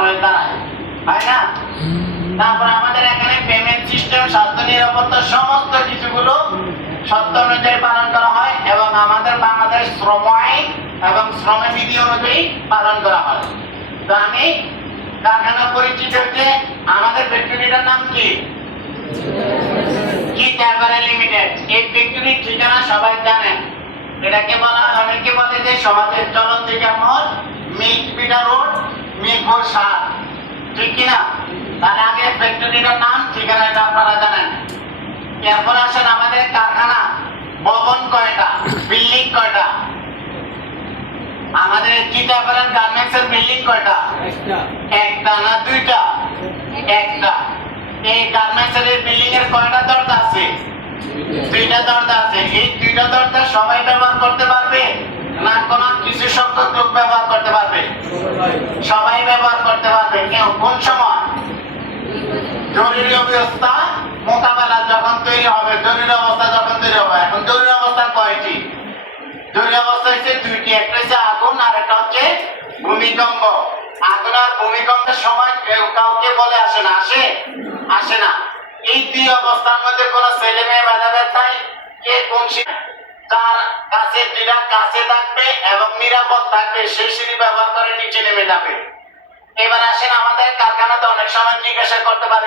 হয়ে দাঁড়ায়, হয় না? তারপর আমাদের এখানে পেমেন্ট সিস্টেম, স্বাস্থ্য নিরাপত্তা সমস্ত কিছুগুলো সত্য অনুযায়ী পালন করা হয় এবং আমাদের বাংলাদেশ শ্রম আইন এবং শ্রমবিধি অনুযায়ী পালন করা হয়। তো আমি কারখানা পরিচিত হচ্ছে, আমাদের ফ্যাক্টরিটার নাম কি? জিত এভারেজ লিমিটেড। এই ফ্যাক্টরির ঠিকানা সবাই জানেন। এটাকে বলা হয়, অনেকে বলে যে সমাজের চলন্ত মোড়, মিটপিটা রোড, মিরপুর ৭, ঠিক কিনা? তার আগে ফ্যাক্টরিটার নাম, ঠিকানাটা আপনারা জানেন। এরপর আসেন আমাদের কারখানা ভবন কয়টা, বিল্ডিং কয়টা? আমাদের চিতাপাড়ার গার্মেন্টস এর বিল্ডিং কয়টা? একটা না দুইটা? একটা। এই গার্মেন্টস এর বিল্ডিং এর কয়টা দরজা আছে? দুইটা দরজা আছে। এই দুইটা দরজা সবাই ব্যবহার করতে পারবে না কোন কিছু সংখ্যক লোক ব্যবহার করতে পারবে? সবাই ব্যবহার করতে পারবে। কেউ কোন সময়? জরুরি অবস্থা মোকাবেলা যখন তৈরি হবে, জরুরি অবস্থা যখন তৈরি হবে। এখন জরুরি অবস্থা কয়টি? জরুরি অবস্থা হচ্ছে দুইটি, একটা হচ্ছে আগুন আর একটা হচ্ছে ভূমিকম্প। আগুন আর ভূমিকম্পের সময় কেউ কাউকে বলে আসে না, আসে না। এই দুই অবস্থার মধ্যে কোন ছেলে মেয়ে ভেদাভেদ নাই। কে কোন তার কাছে যেটা কাছে থাকবে এবং নিরাপদ থাকবে সেই সিঁড়ি ব্যবহার করে নিচে নেমে যাবে। এবার আসেন, আমাদের কারখানাতে অনেক সময় জিজ্ঞাসা করতে পারে